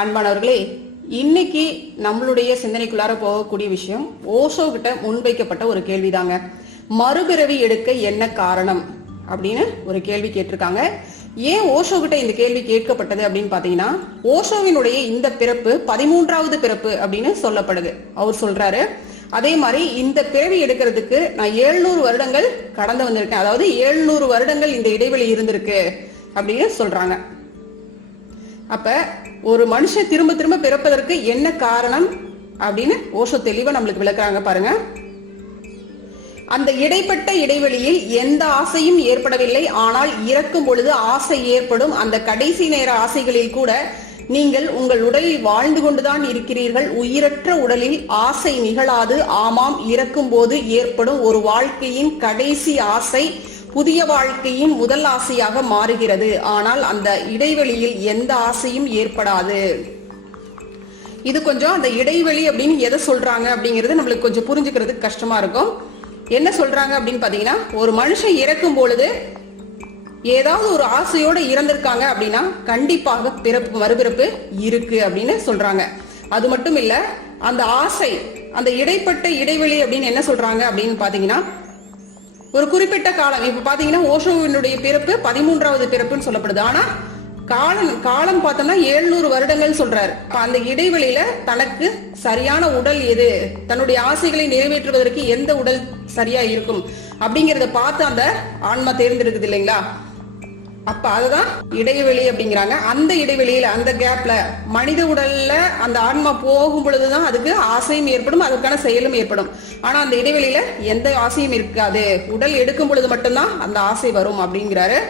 அன்பானவர்களே, இன்னைக்கு நம்மளுடைய சிந்தனைக்குள்ளார போகக்கூடிய விஷயம் ஓஷோ கிட்ட முன்வைக்கப்பட்ட ஒரு கேள்விதாங்க. மறுபிறவி எடுக்க என்ன காரணம் அப்படின்னு ஒரு கேள்வி கேட்டிருக்காங்க. ஏன் ஓஷோ கிட்ட இந்த கேள்வி கேட்கப்பட்டது அப்படின்னு பாத்தீங்கன்னா, ஓஷோவினுடைய இந்த பிறப்பு 13வது பிறப்பு அப்படின்னு சொல்லப்படுது. அவர் சொல்றாரு, அதே மாதிரி இந்த பிறவி எடுக்கிறதுக்கு நான் 700 வருடங்கள் கடந்து வந்திருக்கேன், அதாவது 700 வருடங்கள் இந்த இடைவெளி இருந்திருக்கு அப்படின்னு சொல்றாங்க. அப்ப ஒரு மனுஷன் திரும்ப திரும்ப பிறப்பதற்கு என்ன காரணம் அப்படின்னு ஓஷோ தெளிவா நம்மளுக்கு விளக்குறாங்க பாருங்க. அந்த இடைப்பட்ட இடைவெளியில் எந்த ஆசையும் ஏற்படவில்லை, ஆனால் இறக்கும் பொழுது ஆசை ஏற்படும். அந்த கடைசி நேர ஆசைகளில் கூட நீங்கள் உங்கள் உடலில் வாழ்ந்து கொண்டுதான் இருக்கிறீர்கள். உயிரற்ற உடலில் ஆசை நிகழாது. ஆமாம், இறக்கும் போது ஏற்படும் ஒரு வாழ்க்கையின் கடைசி ஆசை புதிய வாழ்க்கையின் முதல் ஆசையாக மாறுகிறது. ஆனால் அந்த இடைவெளியில் எந்த ஆசையும் ஏற்படாது. இது கொஞ்சம் அந்த இடைவெளி அப்படின்னு எதை சொல்றாங்க அப்படிங்கிறது நம்மளுக்கு கொஞ்சம் புரிஞ்சுக்கிறதுக்கு கஷ்டமா இருக்கும். என்ன சொல்றாங்க அப்படின்னு பாத்தீங்கன்னா, ஒரு மனுஷன் இறக்கும் பொழுது ஏதாவது ஒரு ஆசையோட இறந்திருக்காங்க அப்படின்னா கண்டிப்பாக பிறப்பு மறுபிறப்பு இருக்கு அப்படின்னு சொல்றாங்க. அது மட்டும் இல்ல, அந்த ஆசை அந்த இடைப்பட்ட இடைவெளி அப்படின்னு என்ன சொல்றாங்க அப்படின்னு பாத்தீங்கன்னா, ஒரு குறிப்பிட்ட காலம். இப்ப பாத்தீங்கன்னா ஓஷோவினுடைய பிறப்பு 13வது பிறப்புன்னு சொல்லப்படுது. ஆனா காலம் பார்த்தோம்னா 700 வருடங்கள் சொல்றாரு. அந்த இடைவெளியில தனக்கு சரியான உடல் எது, தன்னுடைய ஆசைகளை நிறைவேற்றுவதற்கு எந்த உடல் சரியா இருக்கும் அப்படிங்கறத பார்த்து அந்த ஆன்மா தேர்ந்தெடுக்குது இல்லைங்களா. அப்ப அதுதான் இடைவெளி அப்படிங்கிறாங்க. அந்த இடைவெளியில அந்த கேப்ல மனித உடல்ல அந்த ஆன்மா போகும் பொழுதுதான் அதுக்கு ஆசையும் ஏற்படும், அதற்கான செயலும் ஏற்படும். ஆனா அந்த இடைவெளியில எந்த ஆசையும் இருக்காது. உடல் எடுக்கும் பொழுது மட்டும்தான் அந்த ஆசை வரும் அப்படிங்கிறாரு.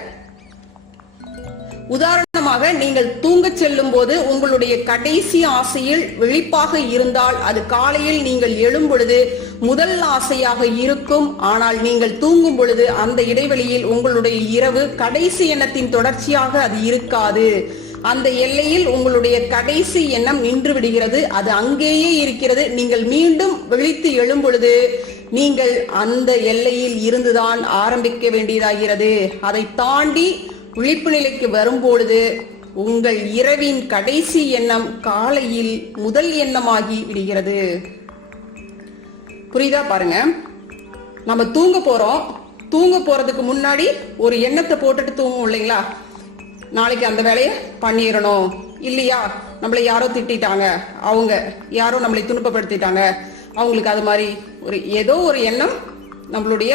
உதாரணமாக, நீங்கள் தூங்க செல்லும் போது உங்களுடைய கடைசி ஆசையில் விழிப்பாக இருந்தால் அது காலையில் நீங்கள் எழும் பொழுது முதல் ஆசையாக இருக்கும். ஆனால் நீங்கள் தூங்கும் பொழுது அந்த இடைவெளியில் உங்களுடைய இரவு கடைசி எண்ணத்தின் தொடர்ச்சியாக அது இருக்காது. அந்த எல்லையில் உங்களுடைய கடைசி எண்ணம் நின்று விடுகிறது. அது அங்கேயே இருக்கிறது. நீங்கள் மீண்டும் விழித்து எழும் பொழுது நீங்கள் அந்த எல்லையில் இருந்துதான் ஆரம்பிக்க வேண்டியதாகிறது. அதை தாண்டி விழிப்பு நிலைக்கு வரும்பொழுது உங்கள் இரவின் கடைசி எண்ணம் காலையில் முதல் எண்ணமாகி விடுகிறது. புரியுதா பாருங்க. நம்ம தூங்க போறோம். தூங்க போறதுக்கு முன்னாடி ஒரு எண்ணத்தை போட்டுட்டு தூங்குவோம் இல்லைங்களா. நாளைக்கு அந்த வேலையை பண்ணிடணும் இல்லையா, நம்மளை யாரோ திட்டாங்க, அவங்க யாரோ நம்மளை துன்பப்படுத்திட்டாங்க, அவங்களுக்கு அது மாதிரி ஒரு ஏதோ ஒரு எண்ணம் நம்மளுடைய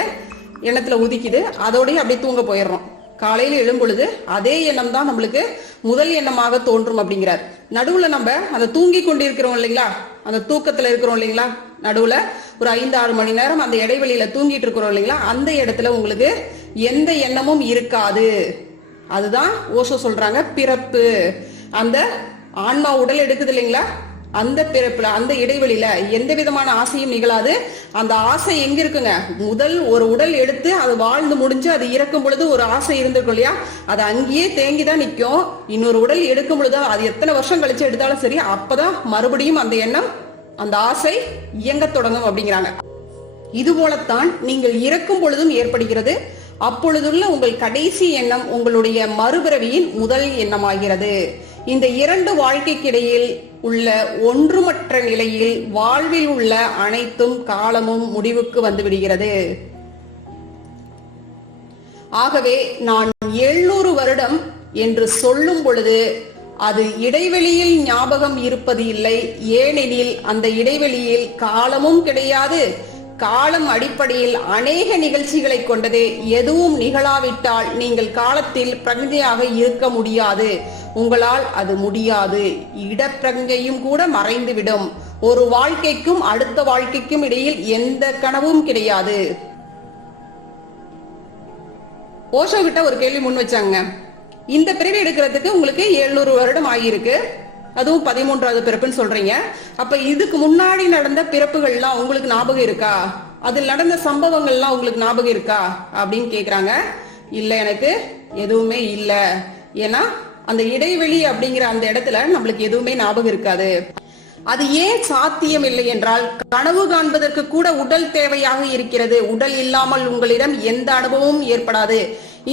எண்ணத்துல உதிக்குது. அதோடய அப்படியே தூங்க போயிடுறோம். காலையில எழும் பொழுது அதே எண்ணம் தான் நம்மளுக்கு முதல் எண்ணமாக தோன்றும் அப்படிங்கிறார். நடுவுல நம்ம அந்த தூங்கி கொண்டு இருக்கிறோம் இல்லைங்களா, அந்த தூக்கத்துல இருக்கிறோம் இல்லைங்களா, நடுவுல ஒரு 5-6 மணி நேரம் அந்த இடைவெளியில தூங்கிட்டு இருக்கிறோம் இல்லைங்களா, அந்த இடத்துல உங்களுக்கு எந்த எண்ணமும் இருக்காது. அதுதான் ஓஷோ சொல்றாங்க பிறப்பு. அந்த ஆன்மா உடல் எடுக்குது இல்லைங்களா, அந்த பிறப்புல அந்த இடைவெளியில எந்த விதமான ஆசையும் நிகழாது. அந்த ஆசை எங்க இருக்குங்க, முதல் ஒரு உடல் எடுத்து அது வாழ்ந்து முடிஞ்சு அது இறக்கும் பொழுது ஒரு ஆசை இருந்திருக்கும் இல்லையா, அது அங்கேயே தேங்கிதான் நிற்கும். இன்னொரு உடல் எடுக்கும் பொழுது அது எத்தனை வருஷம் கழிச்சு எடுத்தாலும் சரி, அப்பதான் மறுபடியும் அந்த எண்ணம் அந்த ஆசை இயங்க தொடங்கும் அப்படிங்கிறாங்க. இது போலத்தான் நீங்கள் இறக்கும் பொழுதும் ஏற்படுகிறது. அப்பொழுதுள்ள உங்கள் கடைசி எண்ணம் உங்களுடைய மறுபிறவியின் முதல் எண்ணமாகிறது. இந்த இரண்டு வாழ்க்கைக்கிடையில் உள்ள ஒன்றுமற்ற நிலையில் வாழ்வில் உள்ள அனைத்தும் காலமும் முடிவுக்கு வந்து விடுகிறது. ஆகவே நான் 700 வருடம் என்று சொல்லும் பொழுது அது இடைவெளியில் ஞாபகம் இருப்பது இல்லை. ஏனெனில் அந்த இடைவெளியில் காலமும் கிடையாது. காலம் அடிப்படையில் அநேக நிகழ்ச்சிகளை கொண்டது. எதுவும் நிகழாவிட்டால் நீங்கள் காலத்தில் பிரஜையாக இருக்க முடியாது. உங்களால் அது முடியாது. இடப்பிரங்கையும் கூட மறைந்துவிடும். ஒரு வாழ்க்கைக்கும் அடுத்த வாழ்க்கைக்கும் இடையில் எந்த கனவும் கிடையாது. ஓஷோ கிட்ட ஒரு கேள்வி முன் வச்சாங்க. இந்த பிறவி எடுக்கிறதுக்கு உங்களுக்கு 700 வருடம் ஆகியிருக்கு, அதுவும் 13வது பிறப்புன்னு சொல்றீங்க. அப்ப இதுக்கு முன்னாடி நடந்த பிறப்புகள்லாம் உங்களுக்கு ஞாபகம் இருக்கா, அதில் நடந்த சம்பவங்கள்லாம் உங்களுக்கு ஞாபகம் இருக்கா அப்படின்னு கேக்குறாங்க. இல்ல, எனக்கு எதுவுமே இல்ல. ஏன்னா அந்த இடைவெளி அப்படிங்கிற அந்த இடத்துல நம்மளுக்கு எதுவுமே ஞாபகம் இருக்காது. அது ஏன் சாத்தியம் இல்லை என்றால், கனவு காண்பதற்கு கூட உடல் தேவையாக இருக்கிறது. உடல் இல்லாமல் உங்களிடம் எந்த அனுபவமும் ஏற்படாது.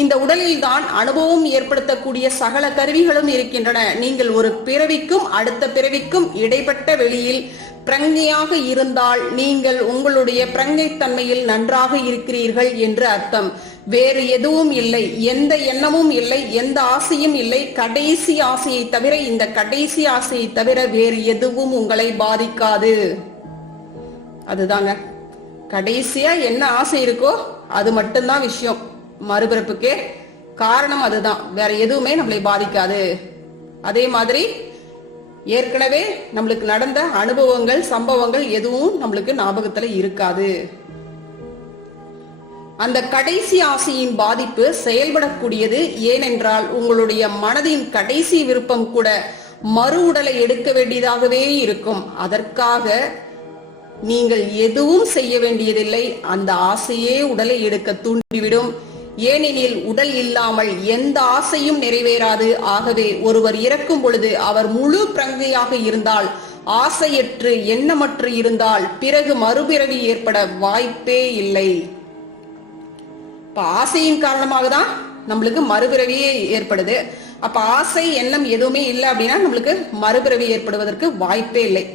இந்த உடலில் தான் அனுபவம் ஏற்படுத்தக்கூடிய சகல கருவிகளும் இருக்கின்றன. நீங்கள் ஒரு பிறவிக்கும் அடுத்த பிறவிக்கும் இடைப்பட்ட வெளியில் பிரங்ஞையாக இருந்தால் நீங்கள் உங்களுடைய பிரங்ஞைத்தன்மையில் நன்றாக இருக்கிறீர்கள் என்று அர்த்தம். வேறு எதுவும் இல்லை, எந்த எண்ணமும் இல்லை, எந்த ஆசையும் இல்லை. கடைசி ஆசையை தவிர, இந்த கடைசி ஆசையை தவிர வேறு எதுவும் உங்களை பாதிக்காது. அதுதாங்க கடைசியா என்ன ஆசை இருக்கோ அது மட்டும்தான் விஷயம். மறுபிறப்புக்கு காரணம் அதுதான், வேற எதுவுமே நம்மளை பாதிக்காது. அதே மாதிரி ஏற்கனவே நம்மளுக்கு நடந்த அனுபவங்கள், சம்பவங்கள் எதுவும் நம்மளுக்கு ஞாபகத்துல இருக்காது. அந்த கடைசி ஆசையின் பாதிப்பு செயல்படக்கூடியது. ஏனென்றால் உங்களுடைய மனதின் கடைசி விருப்பம் கூட மறு உடலை எடுக்க வேண்டியதாகவே இருக்கும். அதற்காக நீங்கள் எதுவும் செய்ய வேண்டியதில்லை. அந்த ஆசையே உடலை எடுக்க தூண்டிவிடும். ஏனெனில் உடல் இல்லாமல் எந்த ஆசையும் நிறைவேறாது. ஆகவே ஒருவர் இறக்கும் பொழுது அவர் முழு பிரங்கையாக இருந்தால், ஆசையற்று எண்ணமற்று இருந்தால் பிறகு மறுபிறவி ஏற்பட வாய்ப்பே இல்லை. இப்ப ஆசையின் காரணமாக தான் நம்மளுக்கு மறுபிறவியே ஏற்படுது. அப்ப ஆசை எண்ணம் எதுவுமே இல்லை அப்படின்னா நம்மளுக்கு மறுபிறவி ஏற்படுவதற்கு வாய்ப்பே இல்லை.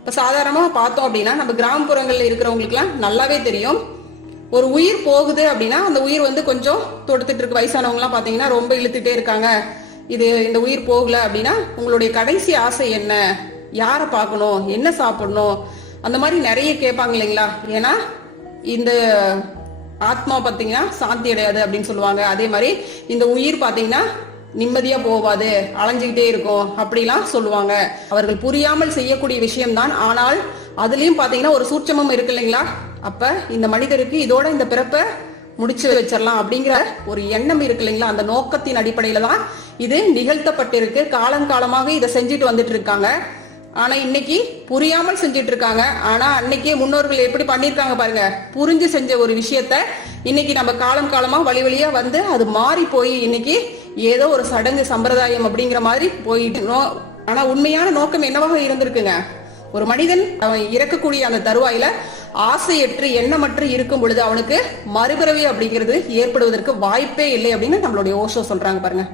இப்ப சாதாரணமா பார்த்தோம் அப்படின்னா நம்ம கிராமப்புறங்கள்ல இருக்கிறவங்களுக்கு எல்லாம் நல்லாவே தெரியும். ஒரு உயிர் போகுது அப்படின்னா அந்த உயிர் வந்து கொஞ்சம் தொடுத்துட்டு இருக்கு. வயசானவங்க எல்லாம் பாத்தீங்கன்னா ரொம்ப இழுத்துட்டே இருக்காங்க. இந்த உயிர் போகல அப்படின்னா உங்களுடைய கடைசி ஆசை என்ன, யாரை பார்க்கணும், என்ன சாப்பிடணும், அந்த மாதிரி நிறைய கேட்பாங்க இல்லைங்களா. ஏன்னா இந்த ஆத்மா பாத்தீங்கன்னா சாந்தி அடையாது அப்படின்னு சொல்லுவாங்க. அதே மாதிரி இந்த உயிர் பாத்தீங்கன்னா நிம்மதியா போவாது, அலைஞ்சுக்கிட்டே இருக்கும் அப்படிலாம் சொல்லுவாங்க. அவர்கள் புரியாமல் செய்யக்கூடிய விஷயம்தான். ஆனால் அதுலயும் பாத்தீங்கன்னா ஒரு சூட்சமும் இருக்கு இல்லைங்களா. அப்ப இந்த மனிதருக்கு இதோட இந்த பிறப்பை முடிச்சு வச்சிடலாம் அப்படிங்கிற ஒரு எண்ணம் இருக்கு இல்லைங்களா. அந்த நோக்கத்தின் அடிப்படையில தான் இது நிகழ்த்தப்பட்டிருக்கு. காலங்காலமாக இதை செஞ்சுட்டு வந்துட்டு இருக்காங்க. ஆனா இன்னைக்கு புரியாமல் செஞ்சிட்டு இருக்காங்க. ஆனா அன்னைக்கே முன்னோர்கள் எப்படி பண்ணிருக்காங்க பாருங்க. புரிஞ்சு செஞ்ச ஒரு விஷயத்த இன்னைக்கு நம்ம காலம் காலமா வழி வழியா வந்து அது மாறி போய் இன்னைக்கு ஏதோ ஒரு சடங்கு சம்பிரதாயம் அப்படிங்கிற மாதிரி போயிட்டு. ஆனா உண்மையான நோக்கம் என்னவாக இருந்திருக்குங்க. ஒரு மனிதன் அவன் இறக்கக்கூடிய அந்த தருவாயில ஆசையற்று எண்ணமற்று இருக்கும் பொழுது அவனுக்கு மறுபிறவி அப்படிங்கிறது ஏற்படுவதற்கு வாய்ப்பே இல்லை அப்படின்னு நம்மளுடைய ஓஷோ சொல்றாங்க பாருங்க.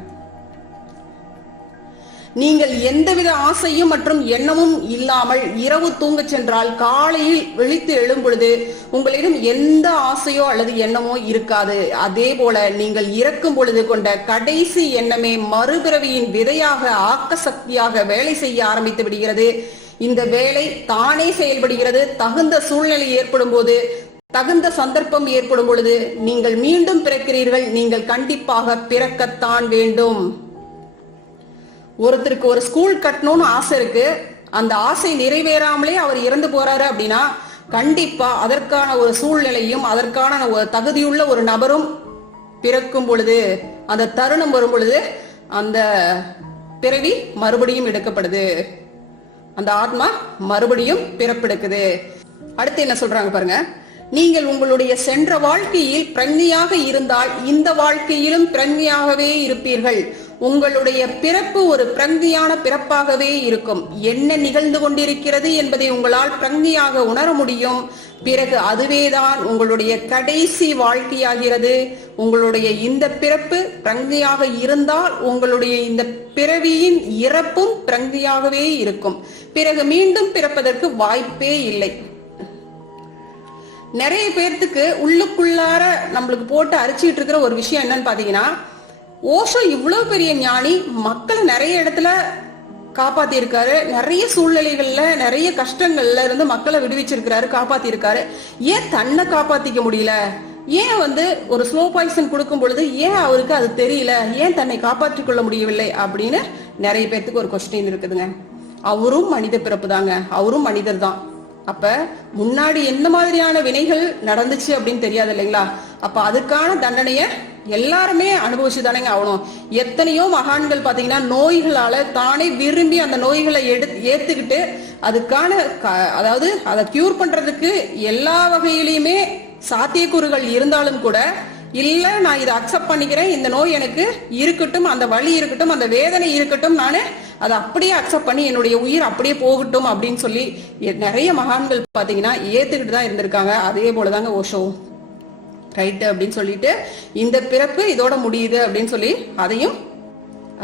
நீங்கள் எந்தவித ஆசையும் மற்றும் எண்ணமும் இல்லாமல் இரவு தூங்க சென்றால் காலையில் விழித்து எழும் பொழுது உங்களிடம் எந்த ஆசையோ அல்லது எண்ணமோ இருக்காது. அதே போல நீங்கள் இறக்கும் பொழுது கொண்ட கடைசி எண்ணமே மறுபிறவியின் விதையாக ஆக்க சக்தியாக வேலை செய்ய ஆரம்பித்து விடுகிறது. இந்த வேலை தானே செயல்படுகிறது. தகுந்த சூழ்நிலை ஏற்படும் போது, தகுந்த சந்தர்ப்பம் ஏற்படும் பொழுது நீங்கள் மீண்டும் பிறக்கிறீர்கள். நீங்கள் கண்டிப்பாக பிறக்கத்தான் வேண்டும். ஒருத்தருக்கு ஒரு ஸ்கூல் கட்டணும்னு ஆசை இருக்கு. அந்த ஆசை நிறைவேறாமலே அவர் இறந்து போறாரு அப்படின்னா கண்டிப்பா அதற்கான ஒரு சூழ்நிலையும் அதற்கான ஒரு தகுதியுள்ள ஒரு நபரும் பிறக்கும் பொழுது, அந்த தருணம் வரும் பொழுது அந்த பிறவி மறுபடியும் எடுக்கப்படுது. அந்த ஆத்மா மறுபடியும் பிறப்பெடுக்குது. அடுத்து என்ன சொல்றாங்க பாருங்க. நீங்கள் உங்களுடைய சென்ற வாழ்க்கையில் பிரஞ்ஞையாக இருந்தால் இந்த வாழ்க்கையிலும் பிரஞ்ஞையாகவே இருப்பீர்கள். உங்களுடைய பிறப்பு ஒரு பிரஞ்ஞையான பிறப்பாகவே இருக்கும். என்ன நிகழ்ந்து கொண்டிருக்கிறது என்பதை உங்களால் பிரஞ்ஞையாக உணர முடியும். பிறகு அதுவேதான் உங்களுடைய கடைசி வாழ்க்கையாகிறது. உங்களுடைய இந்த பிறப்பு பிரஞ்ஞையாக இருந்தால் உங்களுடைய இந்த பிறவியின் இறப்பும் பிரஞ்ஞையாகவே இருக்கும். பிறகு மீண்டும் பிறப்பதற்கு வாய்ப்பே இல்லை. நிறைய பேர்த்துக்கு உள்ளுக்குள்ளார நம்மளுக்கு போட்டு அரிச்சிட்டு இருக்கிற ஒரு விஷயம் என்னன்னு பாத்தீங்கன்னா, ஓஷோ இவ்வளவு பெரிய ஞானி, மக்களை நிறைய இடத்துல காப்பாத்தி இருக்காரு. நிறைய சூழ்நிலைகள்ல நிறைய கஷ்டங்கள்ல இருந்து மக்களை விடுவிச்சிருக்கிறாரு, காப்பாத்தி இருக்காரு. ஏன் தன்னை காப்பாத்திக்க முடியல? ஏன் வந்து ஒரு ஸ்லோ பாய்சன் கொடுக்கும் பொழுது ஏன் அவருக்கு அது தெரியல? ஏன் தன்னை காப்பாற்றிக் கொள்ள முடியவில்லை அப்படின்னு நிறைய பேர்த்துக்கு ஒரு கொஸ்டின் இருக்குதுங்க. அவரும் மனித பிறப்பு தாங்க, அவரும் மனிதர் தான். அப்ப முன்னாடி எந்த மாதிரியான வினைகள் நடந்துச்சு அப்படின்னு தெரியாது இல்லைங்களா. அப்ப அதுக்கான தண்டனைய எல்லாருமே அனுபவிச்சு தானேங்க ஆகணும். எத்தனையோ மகான்கள் பாத்தீங்கன்னா நோய்களால தானே விரும்பி அந்த நோய்களை ஏத்துக்கிட்டு அதுக்கான அதாவது அதை கியூர் பண்றதுக்கு எல்லா வகையிலுமே சாத்தியக்கூறுகள் இருந்தாலும் கூட, இல்ல நான் இதை அக்செப்ட் பண்ணிக்கிறேன், இந்த நோய் எனக்கு இருக்கட்டும், அந்த வலி இருக்கட்டும், அந்த வேதனை இருக்கட்டும், நானு அதை அப்படியே அக்செப்ட் பண்ணி என்னுடைய உயிர் அப்படியே போகட்டும் அப்படின்னு சொல்லி நிறைய மகான்கள் பாத்தீங்கன்னா ஏத்துக்கிட்டு தான் இருந்திருக்காங்க. அதே போலதாங்க ஓஷோ. ரைட்டு அப்படின்னு சொல்லிட்டு இந்த பிறப்பு இதோட முடியுது அப்படின்னு சொல்லி அதையும்,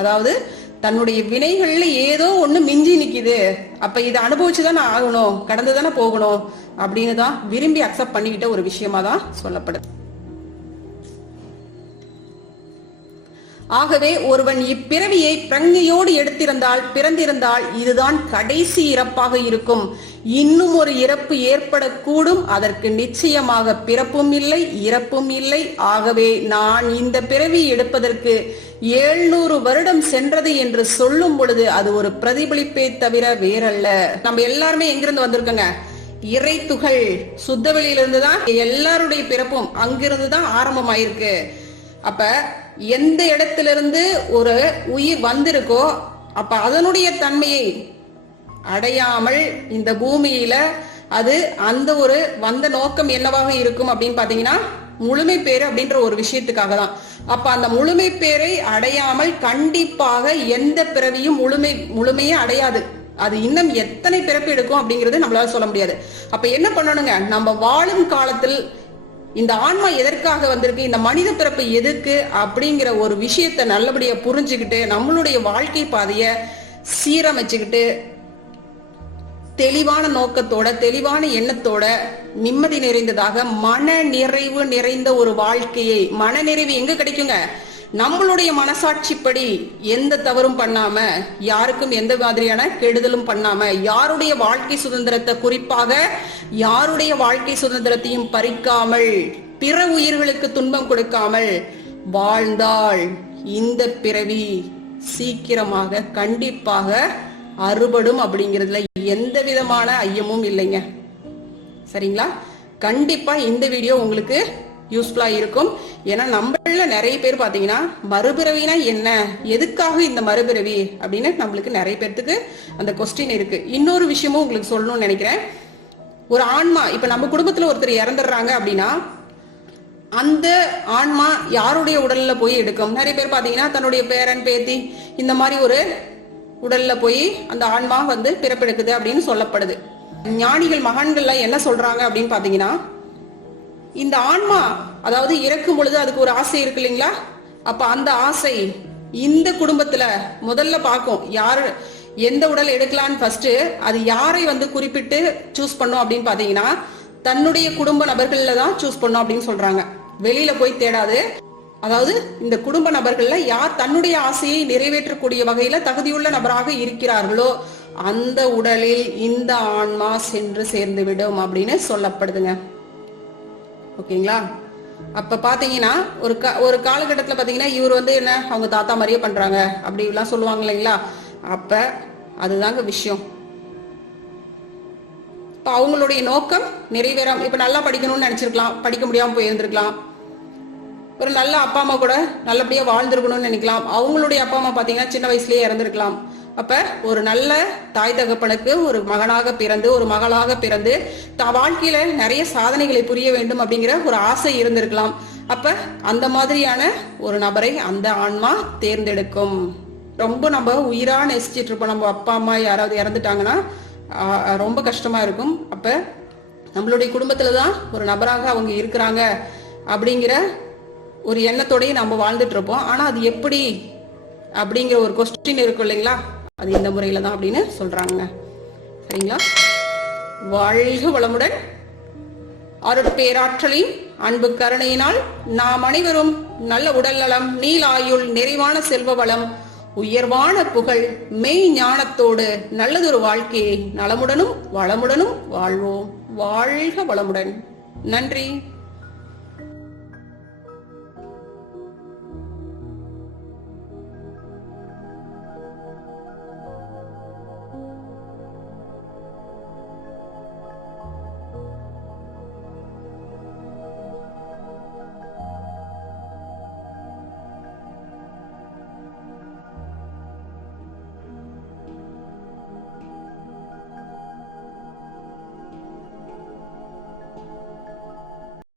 அதாவது தன்னுடைய வினைகள்ல ஏதோ ஒண்ணு மிஞ்சி நிக்குது, அப்ப இதை அனுபவிச்சுதானே ஆகணும், கடந்துதானே போகணும் அப்படின்னு தான் விரும்பி அக்செப்ட் பண்ணிக்கிட்ட ஒரு விஷயமா தான் சொல்லப்படுது. ஆகவே ஒருவன் இப்பிறவியை பிரங்கையோடு பிறந்திருந்தால் இதுதான் கடைசி இறப்பாக இருக்கும். இன்னும் ஒரு இறப்பு ஏற்படக்கூடும், அதற்கு நிச்சயமாக பிறப்பும் இல்லை இறப்பும் இல்லை. ஆகவே நான் இந்த பிறவி எடுப்பதற்கு 700 வருடம் சென்றது என்று சொல்லும் பொழுது அது ஒரு பிரதிபலிப்பை தவிர வேறல்ல. நம்ம எல்லாருமே எங்கிருந்து வந்திருக்கோங்க? இறை துகள் சுத்த வெளியிலிருந்து தான் எல்லாருடைய பிறப்பும் அங்கிருந்து தான் ஆரம்பமாயிருக்கு. அப்ப எந்த இடத்திலிருந்து ஒரு உயிர் வந்திருக்கோ அப்ப அதனுடைய தன்மையை அடையாமல் இந்த பூமியில அது அந்த ஒரு வந்த நோக்கம் என்னவாக இருக்கும் அப்படின்னு பாத்தீங்கன்னா முழுமை பேரு அப்படின்ற ஒரு விஷயத்துக்காக தான். அப்ப அந்த முழுமை பேரை அடையாமல் கண்டிப்பாக எந்த பிறவியும் முழுமையே அடையாது. அது இன்னும் எத்தனை பிறப்பு எடுக்கும் அப்படிங்கறது நம்மளால சொல்ல முடியாது. அப்ப என்ன பண்ணணுங்க, நம்ம வாழும் காலத்தில் இந்த ஆன்மா எதற்காக வந்திருக்கு, இந்த மனித பிறப்பு எதுக்கு அப்படிங்கிற ஒரு விஷயத்த நல்லபடியா புரிஞ்சுக்கிட்டு நம்மளுடைய வாழ்க்கை பாதைய சீரமைச்சுக்கிட்டு தெளிவான நோக்கத்தோட தெளிவான எண்ணத்தோட நிம்மதி நிறைந்ததாக மன நிறைவு நிறைந்த ஒரு வாழ்க்கையை, மன நிறைவு எங்க கிடைக்குங்க? நம்மளுடைய மனசாட்சிப்படி எந்த தவறும் பண்ணாம, யாருக்கும் எந்த மாதிரியான கெடுதலும் பண்ணாம, யாருடைய வாழ்க்கை சுதந்திரத்தை, குறிப்பாக யாருடைய வாழ்க்கை சுதந்திரத்தையும் பறிக்காமல், பிற உயிர்களுக்கு துன்பம் கொடுக்காமல் வாழ்ந்தால் இந்த பிறவி சீக்கிரமாக கண்டிப்பாக அறுபடும் அப்படிங்கிறதுல எந்த விதமான ஐயமும் இல்லைங்க. சரிங்களா? கண்டிப்பா இந்த வீடியோ உங்களுக்கு யூஸ்ஃபுல்லா இருக்கும். ஏன்னா நம்மள நிறைய பேர் பாத்தீங்கன்னா மறுபிறவினா என்ன, எதுக்காக இந்த மறுபிறவி அப்படின்னு நம்மளுக்கு நிறைய பேர்த்துக்கு அந்த கொஸ்டின் இருக்கு. இன்னொரு விஷயமும் உங்களுக்கு சொல்லணும்னு நினைக்கிறேன். ஒரு ஆன்மா, இப்ப நம்ம குடும்பத்துல ஒருத்தர் இறந்துடுறாங்க அப்படின்னா அந்த ஆன்மா யாருடைய உடல்ல போய் எடுக்கும்? நிறைய பேர் பாத்தீங்கன்னா தன்னுடைய பேரன் பேத்தி இந்த மாதிரி ஒரு உடல்ல போய் அந்த ஆன்மா வந்து பிறப்பெடுக்குது அப்படின்னு சொல்லப்படுது. ஞானிகள் மகான்கள்லாம் என்ன சொல்றாங்க அப்படின்னு பாத்தீங்கன்னா, இந்த ஆன்மா அதாவது இறக்கும் பொழுது அதுக்கு ஒரு ஆசை இருக்கு இல்லைங்களா? அப்ப அந்த ஆசை இந்த குடும்பத்துல முதல்ல பார்க்கும், யாரு எந்த உடல் எடுக்கலான்னு ஃபர்ஸ்ட் அது யாரை வந்து குறிப்பிட்டு சூஸ் பண்ணும் அப்படின்னு பாத்தீங்கன்னா தன்னுடைய குடும்ப நபர்கள்ல தான் சூஸ் பண்ணும் அப்படின்னு சொல்றாங்க. வெளியில போய் தேடாது. அதாவது இந்த குடும்ப நபர்கள்ல யார் தன்னுடைய ஆசையை நிறைவேற்றக்கூடிய வகையில தகுதியுள்ள நபராக இருக்கிறார்களோ அந்த உடலில் இந்த ஆன்மா சென்று சேர்ந்து விடும் அப்படின்னு சொல்லப்படுதுங்க. ஓகேங்களா? அப்ப பாத்தீங்கன்னா ஒரு காலகட்டத்துல பாத்தீங்கன்னா இவர் வந்து என்ன அவங்க தாத்தா மாதிரியே பண்றாங்க அப்படி எல்லாம் சொல்லுவாங்க இல்லைங்களா? அப்ப அதுதாங்க விஷயம். இப்ப அவங்களுடைய நோக்கம் நிறைவேறாம, இப்ப நல்லா படிக்கணும்னு நினைச்சிருக்கலாம், படிக்க முடியாம போயிருந்திருக்கலாம். ஒரு நல்ல அப்பா அம்மா கூட நல்லபடியா வாழ்ந்திருக்கணும்னு நினைக்கலாம், அவங்களுடைய அப்பா அம்மா பாத்தீங்கன்னா சின்ன வயசுலயே இறந்திருக்கலாம். அப்ப ஒரு நல்ல தாய் தகப்பனுக்கு ஒரு மகனாக பிறந்து ஒரு மகளாக பிறந்து வாழ்க்கையில நிறைய சாதனைகளை புரிய வேண்டும் அப்படிங்கிற ஒரு ஆசை இருந்திருக்கலாம். அப்ப அந்த மாதிரியான ஒரு நபரை அந்த ஆன்மா தேர்ந்தெடுக்கும். ரொம்ப நம்ம உயிரா நேசிச்சிட்டு இருப்போம். நம்ம அப்பா அம்மா யாராவது இறந்துட்டாங்கன்னா ரொம்ப கஷ்டமா இருக்கும். அப்ப நம்மளுடைய குடும்பத்துலதான் ஒரு நபராக அவங்க இருக்கிறாங்க அப்படிங்கிற ஒரு எண்ணத்தோடய நம்ம வாழ்ந்துட்டு இருப்போம். ஆனா அது எப்படி அப்படிங்கிற ஒரு கொஸ்டின் இருக்கும் இல்லைங்களா? அது இந்த முறையில தான் அப்படின்னு சொல்றாங்க. சரிங்களா? வாழ்க வளமுடன். அவருடைய பேராற்றலின் அன்பு கருணையினால் நாம் அனைவரும் நல்ல உடல் நலம், நீலாயுள், நிறைவான செல்வ வளம், உயர்வான புகழ், மெய் ஞானத்தோடு நல்லதொரு வாழ்க்கையை நலமுடனும் வளமுடனும் வாழ்வோம். வாழ்க வளமுடன். நன்றி.